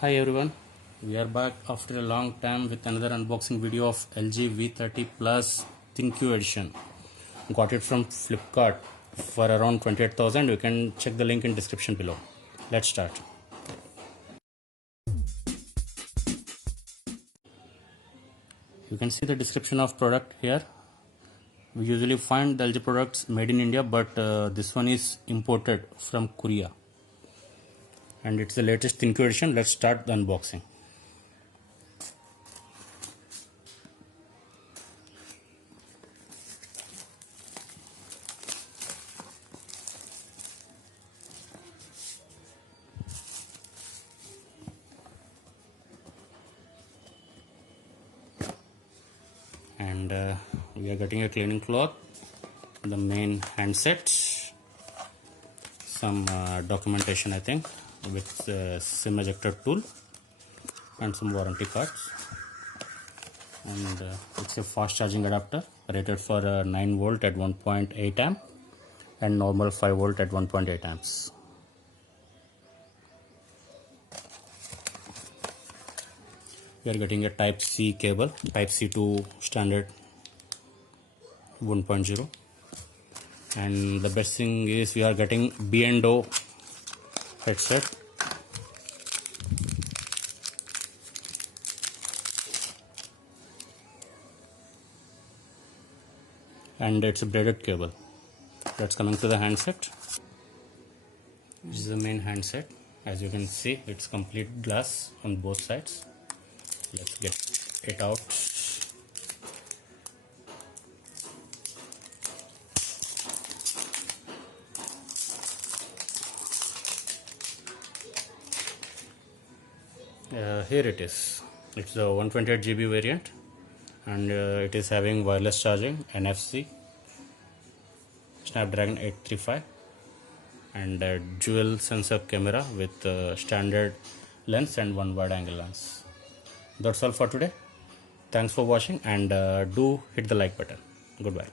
Hi everyone, we are back after a long time with another unboxing video of LG V30+Thinq edition. Got it from Flipkart for around 28,000. You can check the link in description below. Let's start. You can see the description of product here. We usually find the LG products made in India, but this one is imported from Korea. And it's the latest Thinq edition. Let's start the unboxing. And we are getting a cleaning cloth, the main handset, some documentation I think with SIM ejector tool and some warranty cards, and it's a fast charging adapter rated for 9 volt at 1.8 amp and normal 5 volt at 1.8 amps. We are getting a type C cable, type C to standard 1.0, and the best thing is we are getting B&O headset. And it's a braided cable that's coming to the handset. This is the main handset. As you can see, it's complete glass on both sides. Let's get it out. Here it is. It's the 128 GB variant, and it is having wireless charging, NFC, Snapdragon 835, and a dual sensor camera with standard lens and one wide angle lens. That's all for today. Thanks for watching, and do hit the like button. Goodbye.